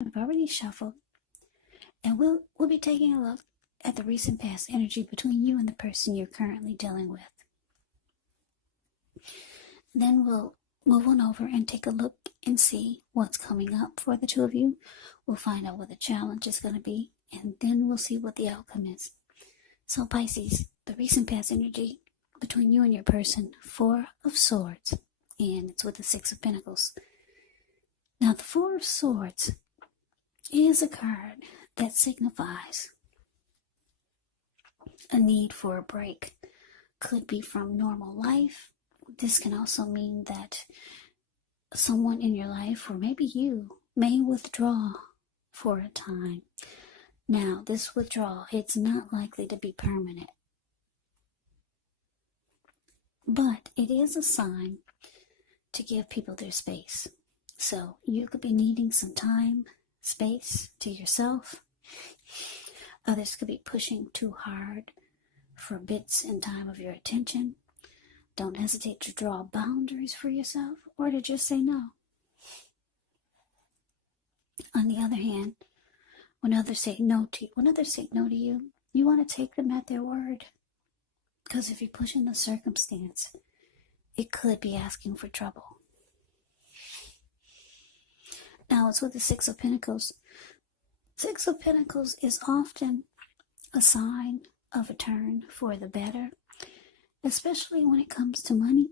I've already shuffled, and we'll be taking a look at the recent past energy between you and the person you're currently dealing with. Then we'll move on over and take a look and see what's coming up for the two of you. We'll find out what the challenge is going to be, and then we'll see what the outcome is. So Pisces, the recent past energy between you and your person, 4 of Swords, and it's with the 6 of Pentacles. Now the 4 of Swords is a card that signifies a need for a break. Could be from normal life. This can also mean that someone in your life, or maybe you, may withdraw for a time. Now, this withdrawal, it's not likely to be permanent. But it is a sign to give people their space. So you could be needing some time, space to yourself. Others could be pushing too hard for bits and time of your attention. Don't hesitate to draw boundaries for yourself or to just say no. On the other hand, when others say no to you, you want to take them at their word. Because if you're pushing the circumstance, it could be asking for trouble. Now it's with the 6 of Pentacles. 6 of Pentacles is often a sign of a turn for the better, especially when it comes to money.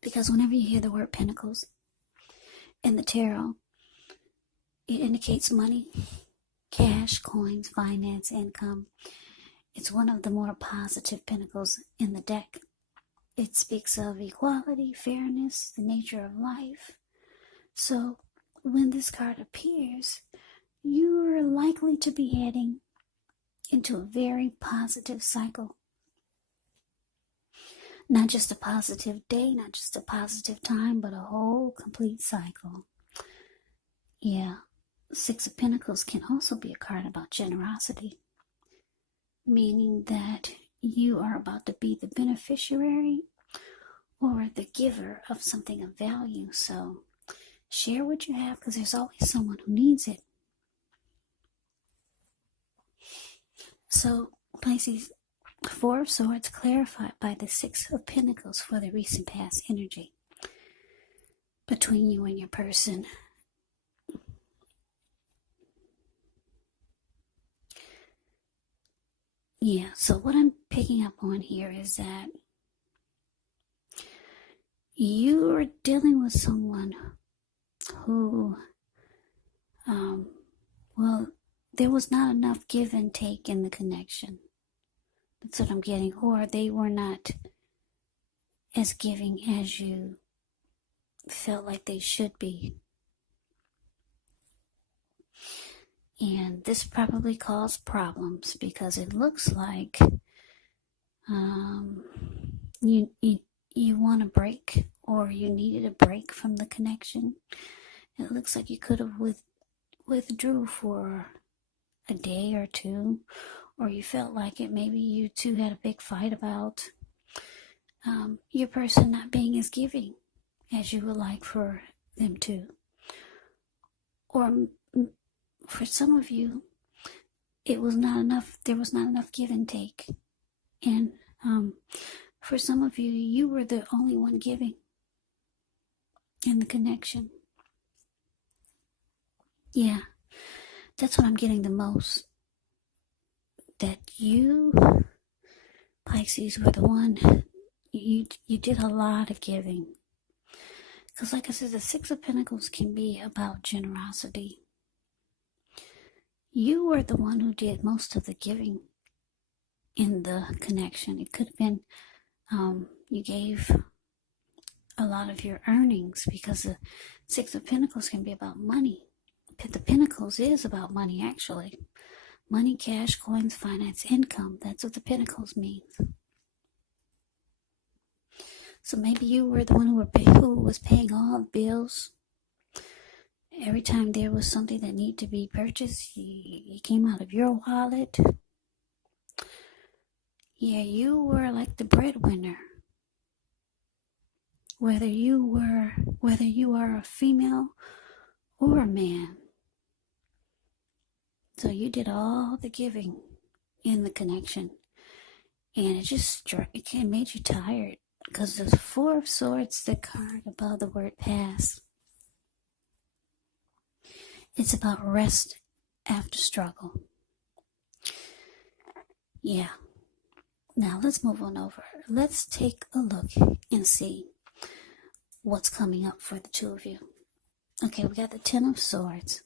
Because whenever you hear the word Pentacles in the tarot, it indicates money, cash, coins, finance, income. It's one of the more positive pentacles in the deck. It speaks of equality, fairness, the nature of life. So when this card appears, you're likely to be heading into a very positive cycle. Not just a positive day, not just a positive time, but a whole complete cycle. Yeah, 6 of Pentacles can also be a card about generosity, meaning that you are about to be the beneficiary or the giver of something of value. So share what you have, because there's always someone who needs it. So Pisces, 4 of Swords clarified by the 6 of Pentacles for the recent past energy between you and your person. Yeah, so what I'm picking up on here is that you are dealing with someone who, there was not enough give and take in the connection. That's what I'm getting. Or they were not as giving as you felt like they should be. And this probably caused problems because it looks like you want a break, or you needed a break from the connection. It looks like you could have withdrew for a day or two, or you felt like it. Maybe you two had a big fight about your person not being as giving as you would like for them to. Or for some of you, it was not enough. There was not enough give and take. And for some of you, you were the only one giving in the connection. Yeah, that's what I'm getting the most. That you, Pisces, were the one, you did a lot of giving. Because like I said, the 6 of Pentacles can be about generosity. You were the one who did most of the giving in the connection. It could have been you gave a lot of your earnings, because the 6 of Pentacles can be about money. The Pentacles is about money, actually. Money, cash, coins, finance, income. That's what the Pentacles means. So maybe you were the one who was paying all the bills. Every time there was something that needed to be purchased, it came out of your wallet. Yeah, you were like the breadwinner. Whether you are a female or a man. So you did all the giving in the connection, and it made you tired, because the Four of Swords, the card above the word pass, it's about rest after struggle. Yeah. Now let's move on over. Let's take a look and see what's coming up for the two of you. Okay, we got the Ten of Swords,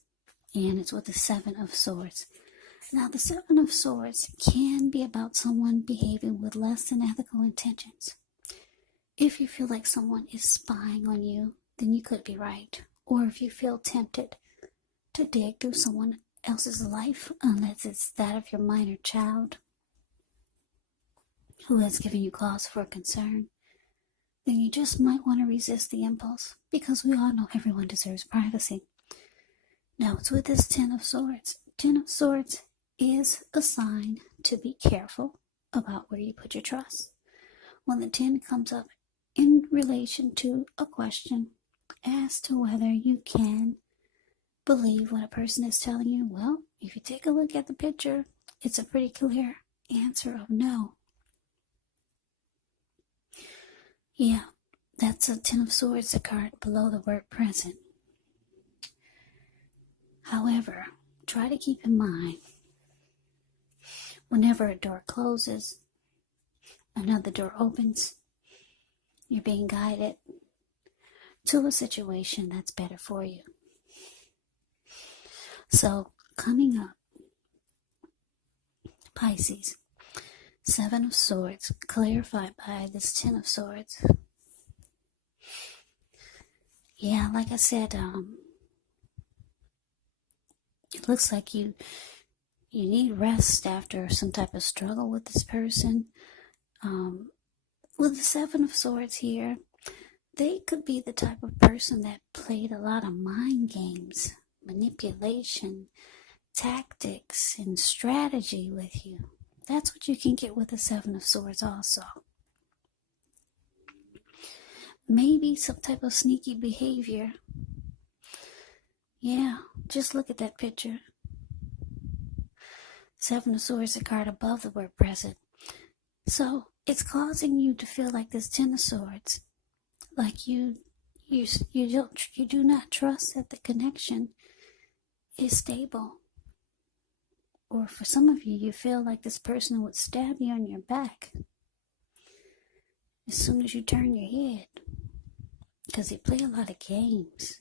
and it's with the Seven of Swords. Now, the Seven of Swords can be about someone behaving with less than ethical intentions. If you feel like someone is spying on you, then you could be right. Or if you feel tempted to dig through someone else's life, unless it's that of your minor child who has given you cause for concern, then you just might want to resist the impulse, because we all know everyone deserves privacy. Now, it's with this Ten of Swords. Ten of Swords is a sign to be careful about where you put your trust. When the 10 comes up in relation to a question as to whether you can believe what a person is telling you, well, if you take a look at the picture, it's a pretty clear answer of no. Yeah, that's a Ten of Swords, a card below the word present. However, try to keep in mind, whenever a door closes, another door opens. You're being guided to a situation that's better for you. So, coming up, Pisces, Seven of Swords, clarified by this Ten of Swords. Yeah, like I said, it looks like you need rest after some type of struggle with this person. With the Seven of Swords here, they could be the type of person that played a lot of mind games, manipulation, tactics, and strategy with you. That's what you can get with the Seven of Swords also. Maybe some type of sneaky behavior. Yeah, just look at that picture. Seven of Swords, a card above the word present. So it's causing you to feel like this Ten of Swords, like you do not trust that the connection is stable. Or for some of you, you feel like this person would stab you on your back as soon as you turn your head, because they play a lot of games,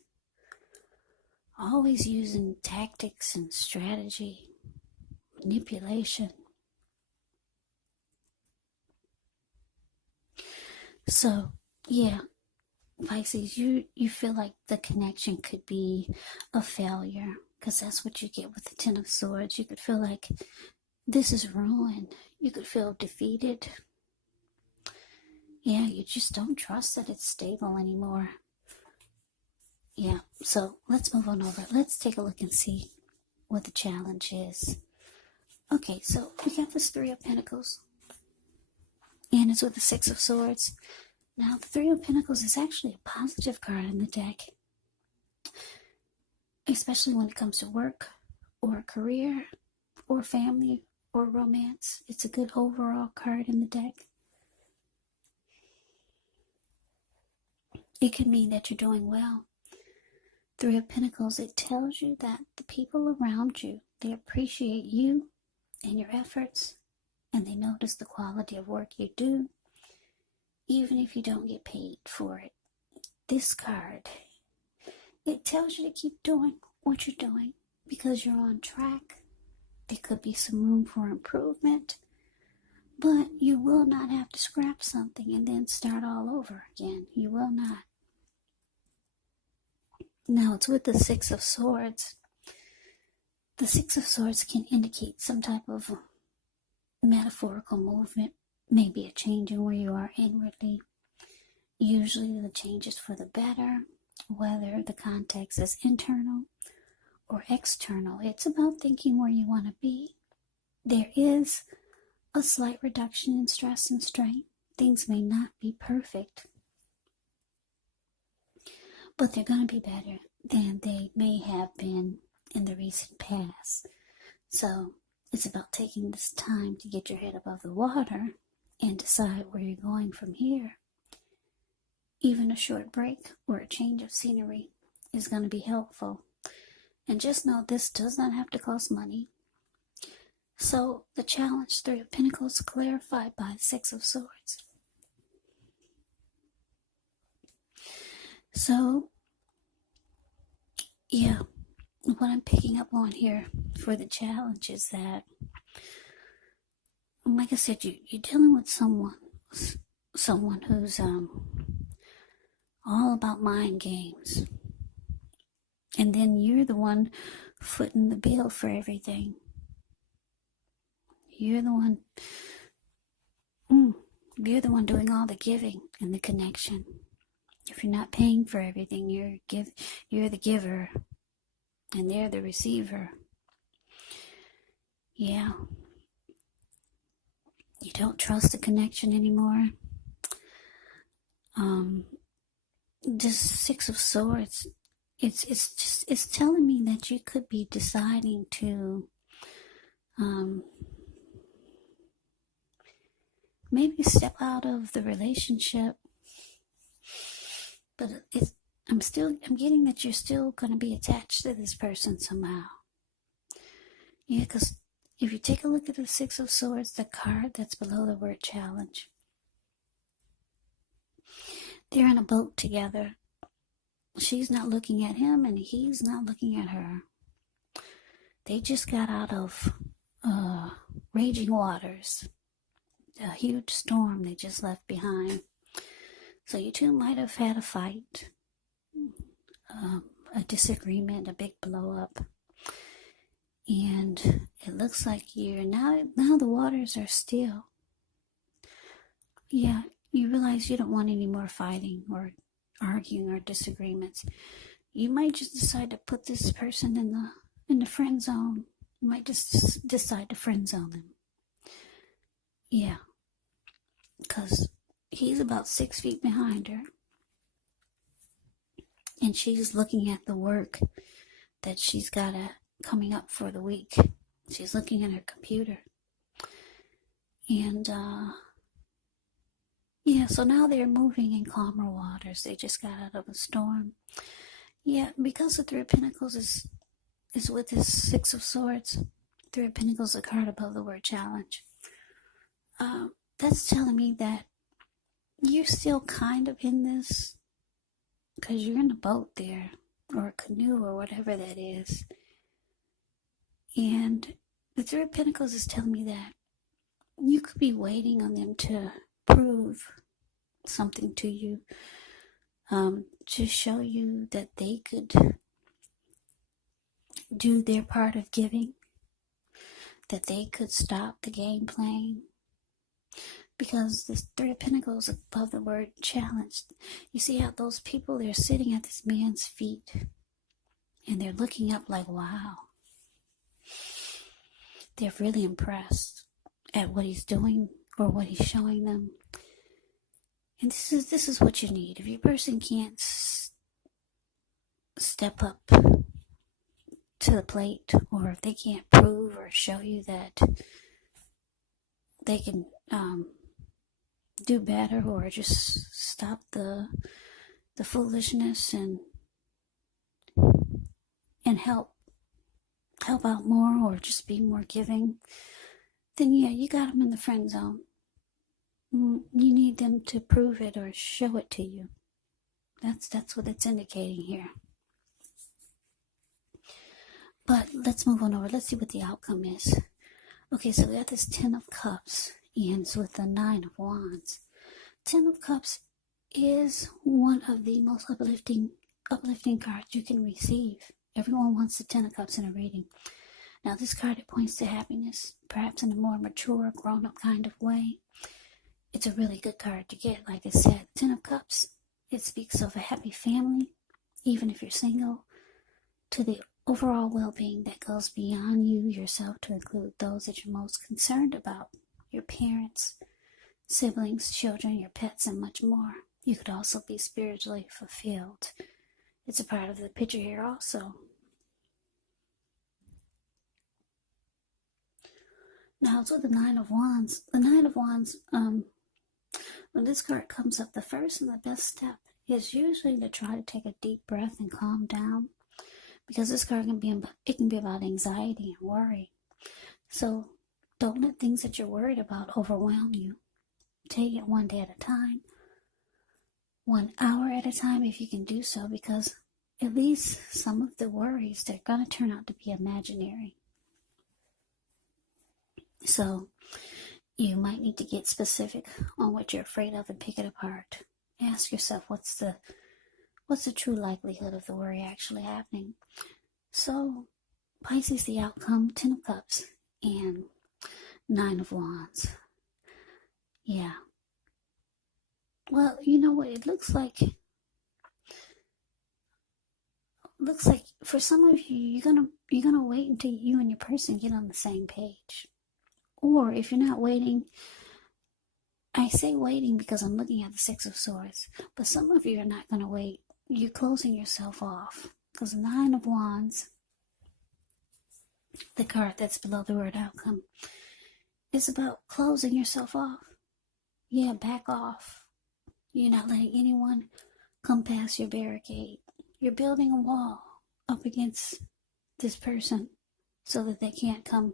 always using tactics and strategy, manipulation. So, yeah, Pisces, you feel like the connection could be a failure, because that's what you get with the Ten of Swords. You could feel like this is ruined. You could feel defeated. Yeah, you just don't trust that it's stable anymore. Yeah, so let's move on over. Let's take a look and see what the challenge is. Okay, so we got this Three of Pentacles, and it's with the Six of Swords. Now, the Three of Pentacles is actually a positive card in the deck, especially when it comes to work or career or family or romance. It's a good overall card in the deck. It can mean that you're doing well. Three of Pentacles, it tells you that the people around you, they appreciate you and your efforts, and they notice the quality of work you do, even if you don't get paid for it. This card, it tells you to keep doing what you're doing because you're on track. There could be some room for improvement, but you will not have to scrap something and then start all over again. You will not. Now, it's with the Six of Swords. The Six of Swords can indicate some type of metaphorical movement, maybe a change in where you are inwardly. Usually the change is for the better, whether the context is internal or external. It's about thinking where you want to be. There is a slight reduction in stress and strain. Things may not be perfect, but they're going to be better than they may have been in the recent past. So it's about taking this time to get your head above the water and decide where you're going from here. Even a short break or a change of scenery is going to be helpful. And just know this does not have to cost money. So the challenge, Three of Pentacles, clarified by Six of Swords. So, yeah, what I'm picking up on here for the challenge is that, like I said, you're dealing with someone who's all about mind games. And then you're the one footing the bill for everything. You're the one doing all the giving and the connection. If you're not paying for everything, you're the giver and they're the receiver. Yeah. You don't trust the connection anymore. This Six of Swords, it's telling me that you could be deciding to maybe step out of the relationship, but I'm getting that you're still going to be attached to this person somehow. Yeah, because if you take a look at the Six of Swords, the card that's below the word challenge, they're in a boat together. She's not looking at him and he's not looking at her. They just got out of raging waters, a huge storm they just left behind. So you two might have had a fight, a disagreement, a big blow up. And it looks like now the waters are still. Yeah, you realize you don't want any more fighting or arguing or disagreements. You might just decide to put this person in the friend zone. You might just decide to friend zone them. Yeah, because he's about 6 feet behind her. And she's looking at the work that she's got coming up for the week. She's looking at her computer. And, yeah, so now they're moving in calmer waters. They just got out of a storm. Yeah, because the Three of Pentacles is with this Six of Swords. Three of Pentacles, a card above the word challenge. That's telling me that you're still kind of in this, because you're in a boat there, or a canoe, or whatever that is. And the Three of Pentacles is telling me that you could be waiting on them to prove something to you, to show you that they could do their part of giving, that they could stop the game playing. Because this Three of Pentacles above the word challenge, you see how those people, they're sitting at this man's feet and they're looking up like, wow. They're really impressed at what he's doing or what he's showing them. And this is what you need. If your person can't step up to the plate, or if they can't prove or show you that they can do better, or just stop the foolishness and help out more, or just be more giving, then yeah, you got them in the friend zone. You need them to prove it or show it to you. That's what it's indicating here. But let's move on over. Let's see what the outcome is. Okay, so we got this Ten of Cups ends with the Nine of Wands. Ten of Cups is one of the most uplifting cards you can receive. Everyone wants the Ten of Cups in a reading. Now, this card, it points to happiness, perhaps in a more mature, grown-up kind of way. It's a really good card to get. Like I said, Ten of Cups, it speaks of a happy family, even if you're single, to the overall well-being that goes beyond you yourself, to include those that you're most concerned about, your parents, siblings, children, your pets, and much more. You could also be spiritually fulfilled It's a part of the picture here also. Now, it's with the Nine of Wands. The Nine of Wands, when this card comes up, the first and the best step is usually to try to take a deep breath and calm down, because this card can be about anxiety and worry. So don't let things that you're worried about overwhelm you. Take it one day at a time, 1 hour at a time if you can do so, because at least some of the worries, they're going to turn out to be imaginary. So you might need to get specific on what you're afraid of and pick it apart. Ask yourself, what's the true likelihood of the worry actually happening? So Pisces, the outcome, 10 of Cups and 9 of Wands. Yeah. Well, you know what? It looks like for some of you, you're gonna wait until you and your person get on the same page. Or if you're not waiting, I say waiting because I'm looking at the Six of Swords, but some of you are not gonna wait. You're closing yourself off, because 9 of Wands, the card that's below the word outcome, is about closing yourself off. Yeah, back off. You're not letting anyone come past your barricade. You're building a wall up against this person so that they can't come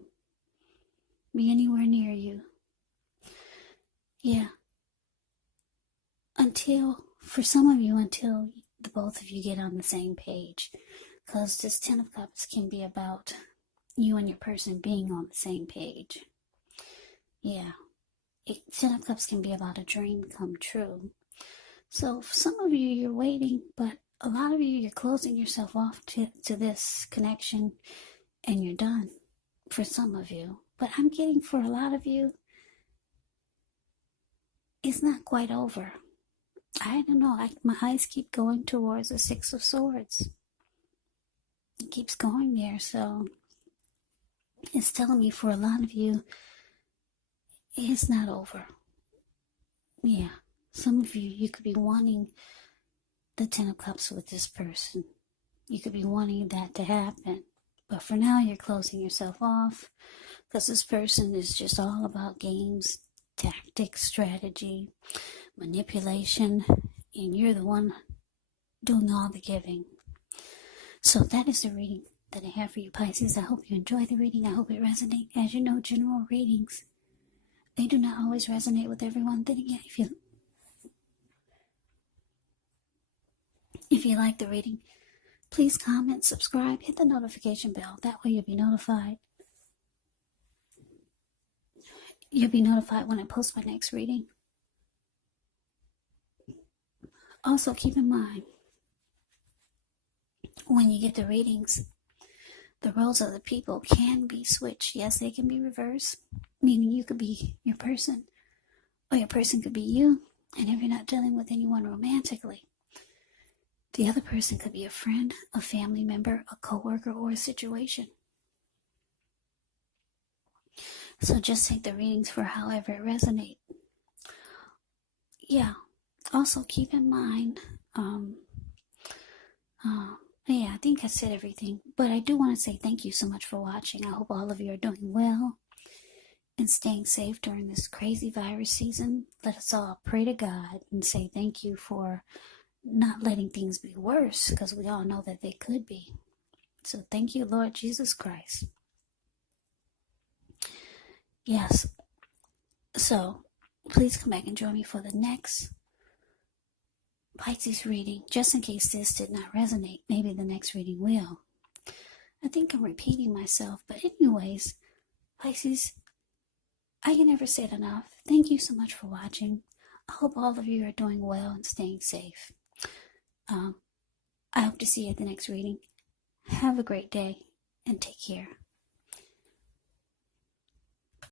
be anywhere near you. Yeah. For some of you, until the both of you get on the same page. Because this 10 of Cups can be about you and your person being on the same page. Yeah. 10 of Cups can be about a dream come true. So for some of you, you're waiting, but a lot of you, you're closing yourself off to this connection, and you're done. For some of you. But I'm getting for a lot of you, it's not quite over. I don't know. My eyes keep going towards the Six of Swords. It keeps going there. So it's telling me for a lot of you, it's not over. Yeah. Some of you, you could be wanting the 10 of Cups with this person. You could be wanting that to happen. But for now, you're closing yourself off, because this person is just all about games, tactics, strategy, manipulation, and you're the one doing all the giving. So that is the reading that I have for you, Pisces. I hope you enjoy the reading. I hope it resonates. As you know, general readings, they do not always resonate with everyone. Then again, if you like the reading, please comment, subscribe, hit the notification bell. That way you'll be notified. You'll be notified when I post my next reading. Also, keep in mind, when you get the readings, the roles of the people can be switched. Yes, they can be reversed, meaning you could be your person, or your person could be you. And if you're not dealing with anyone romantically, the other person could be a friend, a family member, a coworker, or a situation. So just take the readings for however it resonates. Yeah. Also keep in mind, I think I said everything, but I do want to say thank you so much for watching. I hope all of you are doing well and staying safe during this crazy virus season. Let us all pray to God and say thank you for not letting things be worse, because we all know that they could be. So thank you, Lord Jesus Christ. Yes. So please come back and join me for the next Pisces reading. Just in case this did not resonate, maybe the next reading will. I think I'm repeating myself, but anyways, Pisces, I can never say it enough. Thank you so much for watching. I hope all of you are doing well and staying safe. I hope to see you at the next reading. Have a great day and take care.